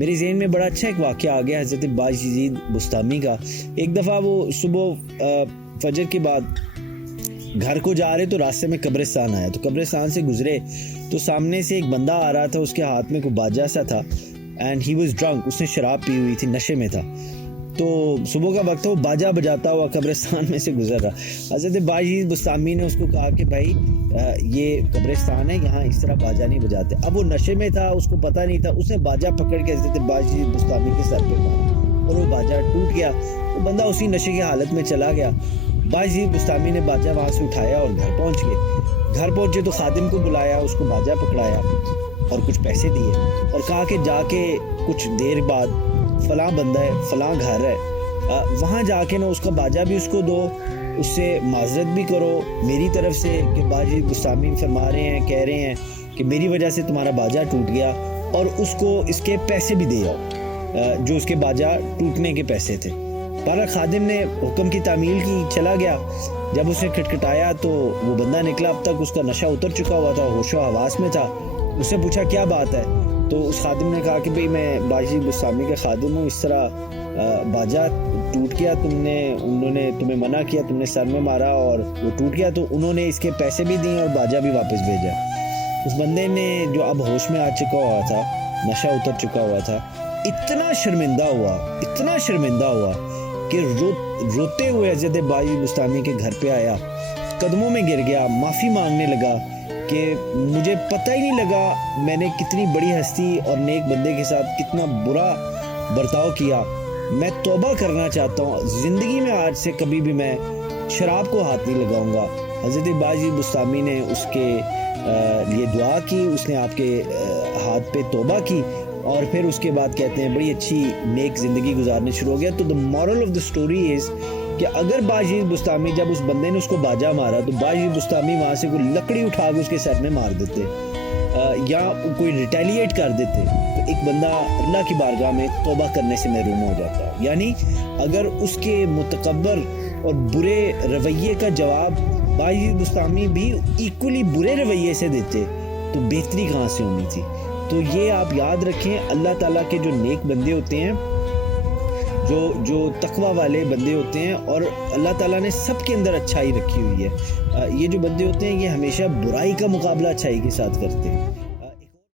میرے ذہن میں بڑا اچھا ایک واقعہ آ گیا حضرت باز یزید بستامی کا۔ ایک دفعہ وہ صبح فجر کے بعد گھر کو جا رہے تو راستے میں قبرستان آیا، تو قبرستان سے گزرے تو سامنے سے ایک بندہ آ رہا تھا، اس کے ہاتھ میں کوئی باجا سا تھا، اینڈ ہی واز ڈرنک، اس نے شراب پی ہوئی تھی، نشے میں تھا۔ تو صبح کا وقت وہ باجا بجاتا ہوا قبرستان میں سے گزر رہا۔ حضرت باز یزید بستامی نے اس کو کہا کہ بھائی یہ قبرستان ہے، یہاں اس طرح باجا نہیں بجاتے۔ اب وہ نشے میں تھا، اس کو پتہ نہیں تھا، اس نے باجا پکڑ کے حضرت باز یزید بستامی کے سر پہ مارا اور وہ باجا ٹوٹ گیا۔ وہ بندہ اسی نشے کی حالت میں چلا گیا۔ باز یزید بستامی نے باجا وہاں سے اٹھایا اور گھر پہنچ گئے۔ گھر پہنچے تو خادم کو بلایا، اس کو باجا پکڑایا اور کچھ پیسے دیے اور کہا کہ جا کے کچھ دیر بعد فلاں بندہ ہے، فلاں گھر ہے، وہاں جا کے نا اس کا باجا بھی اس کو دو، اس سے معذرت بھی کرو میری طرف سے کہ باز یزید بستامی فرما رہے ہیں، کہہ رہے ہیں کہ میری وجہ سے تمہارا باجا ٹوٹ گیا، اور اس کو اس کے پیسے بھی دے آؤ جو اس کے باجا ٹوٹنے کے پیسے تھے۔ بہرحال خادم نے حکم کی تعمیل کی، چلا گیا۔ جب اس نے کھٹکھٹایا تو وہ بندہ نکلا، اب تک اس کا نشہ اتر چکا ہوا تھا، ہوش و حواس میں تھا۔ اس سے پوچھا کیا بات ہے، تو اس خادم نے کہا کہ بھئی میں باز یزید بستامی کا خادم ہوں، اس طرح باجا ٹوٹ گیا، انہوں نے تمہیں منع کیا، تم نے سر میں مارا اور وہ ٹوٹ گیا، تو انہوں نے اس کے پیسے بھی دیے اور باجا بھی واپس بھیجا۔ اس بندے نے جو اب ہوش میں آ چکا ہوا تھا، نشہ اتر چکا ہوا تھا، اتنا شرمندہ ہوا کہ روتے ہوئے حضرت باز یزید بستامی کے گھر پہ آیا، قدموں میں گر گیا، معافی مانگنے لگا کہ مجھے پتہ ہی نہیں لگا میں نے کتنی بڑی ہستی اور نیک بندے کے ساتھ کتنا برا برتاؤ کیا، میں توبہ کرنا چاہتا ہوں، زندگی میں آج سے کبھی بھی میں شراب کو ہاتھ نہیں لگاؤں گا۔ حضرت باز یزید بستامی نے اس کے لیے دعا کی، اس نے آپ کے ہاتھ پہ توبہ کی، اور پھر اس کے بعد کہتے ہیں بڑی اچھی نیک زندگی گزارنے شروع ہو گیا۔ تو the moral of the story is کہ اگر باز یزید بستامی، جب اس بندے نے اس کو باجا مارا تو باز یزید بستامی وہاں سے کوئی لکڑی اٹھا کے اس کے سر میں مار دیتے یا کوئی ریٹیلیٹ کر دیتے تو ایک بندہ اللہ کی بارگاہ میں توبہ کرنے سے محروم ہو جاتا۔ یعنی اگر اس کے متکبر اور برے رویے کا جواب باز یزید بستامی بھی ایکولی برے رویے سے دیتے تو بہتری کہاں سے ہونی تھی۔ تو یہ آپ یاد رکھیں، اللہ تعالیٰ کے جو نیک بندے ہوتے ہیں، جو تقوی والے بندے ہوتے ہیں، اور اللہ تعالیٰ نے سب کے اندر اچھائی رکھی ہوئی ہے، یہ جو بندے ہوتے ہیں یہ ہمیشہ برائی کا مقابلہ اچھائی کے ساتھ کرتے ہیں۔